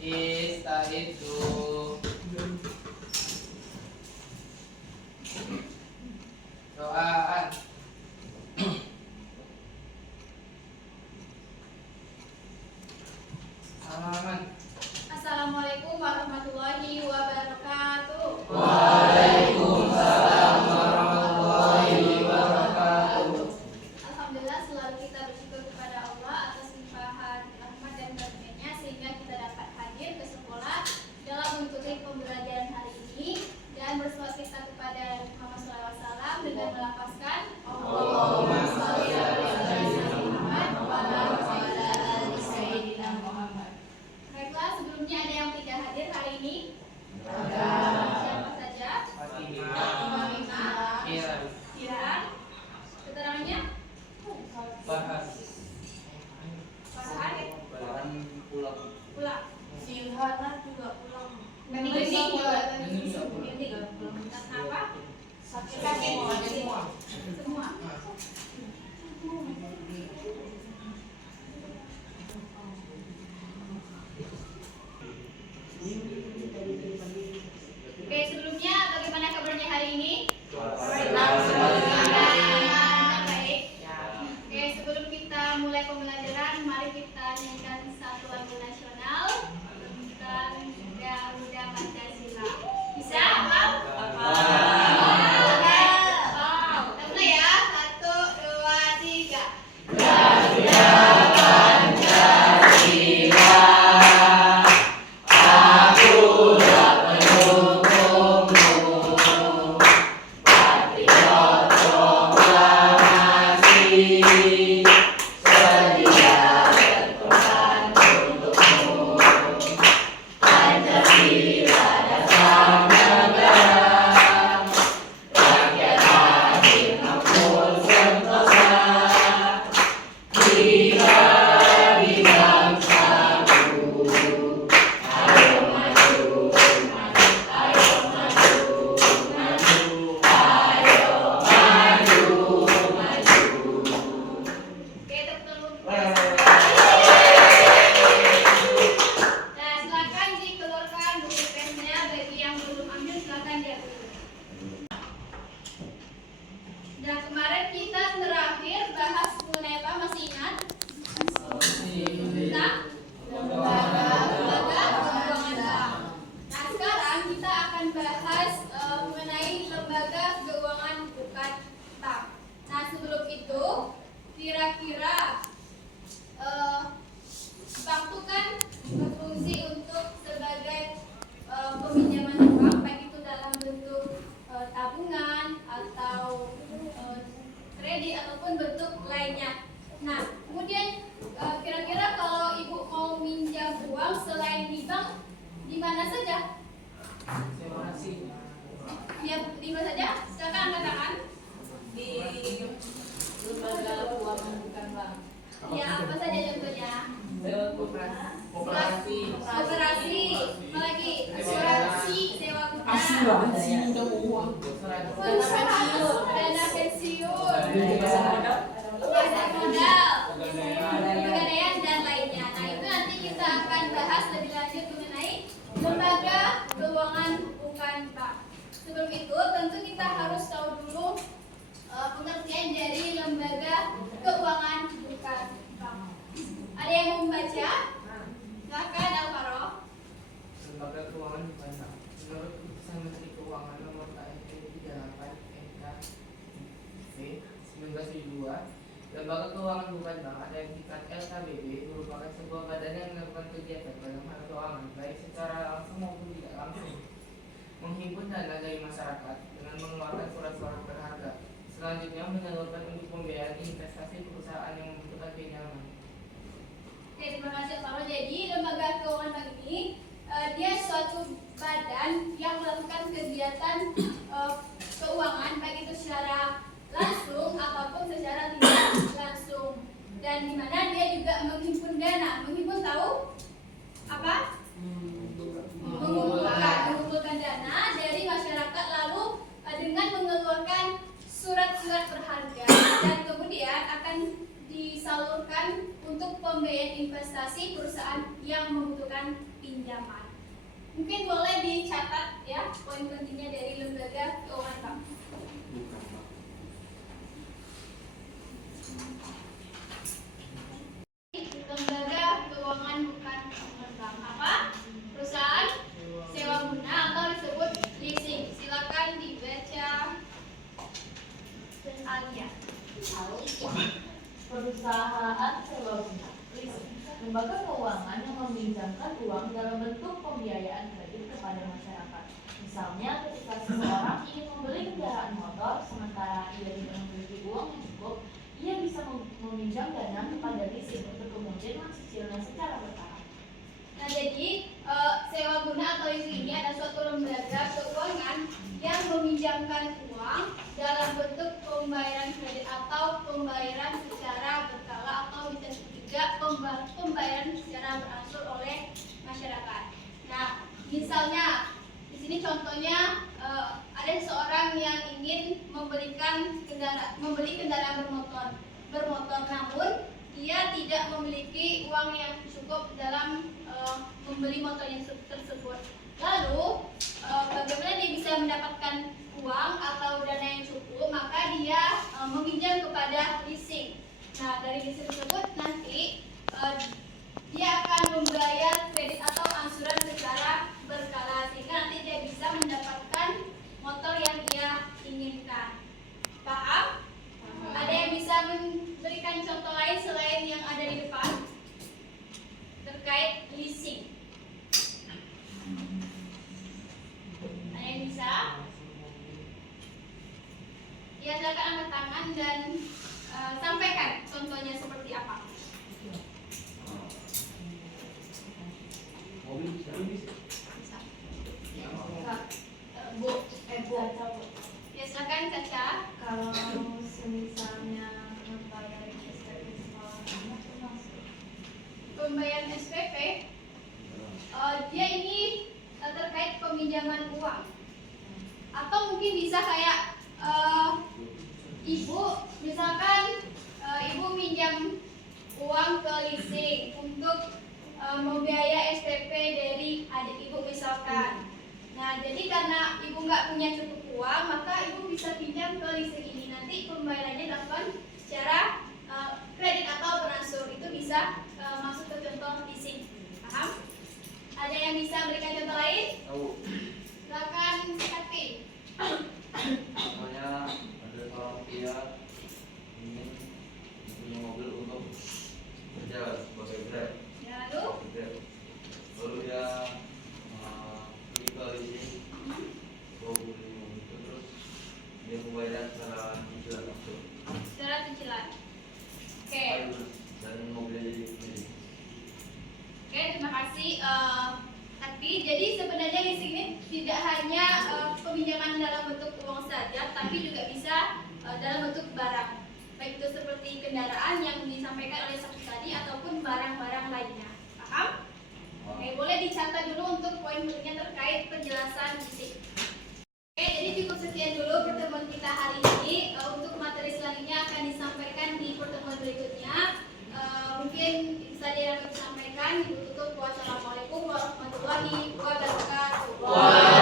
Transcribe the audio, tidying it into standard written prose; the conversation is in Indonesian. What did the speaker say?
Istaizu. Doaan. Salaman. Assalamualaikum warahmatullahi wabarakatuh. Waalaikumsalam warahmatullahi wabarakatuh. Alhamdulillah, selalu kita bersyukur kepada Allah atas limpahan rahmat dan karunia-Nya sehingga kita dapat hadir ke sekolah dalam mengikuti pembelajaran hari ini dan berselawat kita kepada Muhammad SAW dengan melafazkan Allahumma sholli ala sayyidina Muhammad wa ala ali sayyidina Muhammad. Baiklah, sebelumnya ada yang tidak hadir hari ini? Ada. Siapa saja? Fatimah. Kira. Keterangannya? Farhan. Farhan pulang. Silhana juga pulang. Ini juga pulang. Kenapa? Sakit semua. Oke, sebelumnya bagaimana kabarnya hari ini? Baik. Oke, sebelum kita mulai pembelajaran, mari kita nyanyikan satu lagu nasional tentang Garuda Pancasila. Bisa? Hafal? Kita mulai ya. 1, 2, 3. Oke, tepuk tangan. Nah, silakan dikeluarkan buku pennya. Bagi yang belum ambil, silakan diambil. Nah, kemarin kita terakhir bahas mengenai apa? Masih ingat? Tentang lembaga keuangan bank. Nah, sekarang kita akan bahas mengenai lembaga keuangan bukan bank. Nah, sebelum itu, kira-kira bank itu kan berfungsi untuk sebagai peminjaman uang, baik itu dalam bentuk tabungan atau kredit ataupun bentuk lainnya. Nah, kemudian kira-kira kalau ibu mau minjam uang selain di bank, di mana saja? Ya, di mana saja? Silakan angkat tangan. Di lembaga keuangan bukan bank. Ya, apa saja contohnya? Koperasi. Koperasi, apa lagi? Asuransi, sewa gudang, dana pensiun, pasar modal, pegadaian dan lainnya. Nah, itu nanti kita akan bahas lebih lanjut mengenai lembaga keuangan bukan bank. Sebelum itu, tentu kita harus tahu dulu pengertian dari lembaga keuangan bukan bank. Ada yang mau membaca? Silakan Alvaro. Lembaga keuangan bukan bank. Menurut Keputusan Menteri Keuangan Nomor KMP 38 NK-V 1972, lembaga keuangan bukan bank ada yang tingkat LKBB merupakan sebuah badan yang melakukan kegiatan dalam hal keuangan baik secara langsung maupun tidak langsung, menghimpun dana dari masyarakat dengan mengeluarkan surat-surat berharga. Selanjutnya menyalurkan untuk pembiayaan investasi perusahaan yang membutuhkan pinjaman. Oke, terima kasih Alvaro. Jadi lembaga keuangan bank ini dia suatu badan yang melakukan kegiatan keuangan baik itu secara langsung ataupun secara tidak langsung, dan di mana dia juga menghimpun dana. Menghimpun tahu apa? Mengumpulkan dana dari masyarakat lalu dengan mengeluarkan surat-surat berharga dan kemudian akan disalurkan untuk pembiayaan investasi perusahaan yang membutuhkan pinjaman. Mungkin boleh dicatat ya poin pentingnya dari lembaga keuangan bank. Lembaga keuangan bukan bank apa? Perusahaan sewa guna atau disebut leasing. Silakan dibaca Alia. Perusahaan sewa guna. Lembaga keuangan yang meminjamkan uang dalam bentuk pembiayaan kredit kepada masyarakat. Misalnya ketika seseorang ingin membeli kendaraan motor sementara ia tidak memiliki uang yang cukup, ia bisa meminjam dana kepada leasing untuk kemudian mencicilnya secara bertahap. Nah, jadi sewa guna atau leasing ini ada suatu lembaga keuangan yang meminjamkan uang dalam bentuk pembayaran kredit atau pembayaran secara berkala atau bisa juga pembayaran secara berangsur oleh masyarakat. Nah, misalnya di sini contohnya ada seorang yang ingin membeli kendaraan bermotor, namun dia tidak memiliki uang yang cukup dalam membeli motor yang tersebut. Lalu bagaimana dia bisa mendapatkan uang atau dana yang cukup? Maka dia meminjam kepada leasing. Nah, dari leasing tersebut nanti dia akan membayar kredit atau angsuran secara berkala sehingga nanti dia bisa mendapatkan motor yang dia inginkan. Paham? Ada yang bisa memberikan contoh lain selain yang ada di depan terkait leasing? Ada yang bisa? Ya, silakan angkat tangan dan sampaikan contohnya seperti apa. Mobil bisa. Bisa. Bu, Ya, silakan Caca. kalau semisalnya membayar SPP sekolah anak termasuk Pembayaran SPP dia ini terkait peminjaman uang, atau mungkin bisa kayak ibu, misalkan ibu minjam uang ke leasing untuk membiayai SPP dari adik ibu misalkan. Nah, jadi karena ibu nggak punya cukup uang, maka ibu bisa pinjam ke leasing ini. Nanti pembayarannya dilakukan secara kredit atau berangsur. Itu bisa masuk ke contoh leasing. Paham? Ada yang bisa berikan contoh lain? Tahu. Silakan Kati. Contohnya ada seorang pria ingin punya mobil untuk kerja sebagai Grab. Ya, lalu? Lalu dia pergi ke leasing 25 itu, terus dia membayar secara cicilan langsung. Secara cicilan. Oke. Dan mobilnya jadi milik. Oke, terima kasih. Tapi jadi sebenarnya leasing ini tidak hanya peminjaman dalam bentuk uang saja, tapi juga bisa dalam bentuk barang. Baik itu seperti kendaraan yang disampaikan oleh saksi tadi ataupun barang-barang lainnya. Paham? Oke, boleh dicatat dulu untuk poin berikutnya terkait penjelasan leasing. Oke, jadi cukup sekian dulu pertemuan kita hari ini. Untuk materi selanjutnya akan disampaikan di pertemuan berikutnya. Mungkin itu saja yang dapat disampaikan. Ditutup. Wassalamualaikum warahmatullahi wabarakatuh.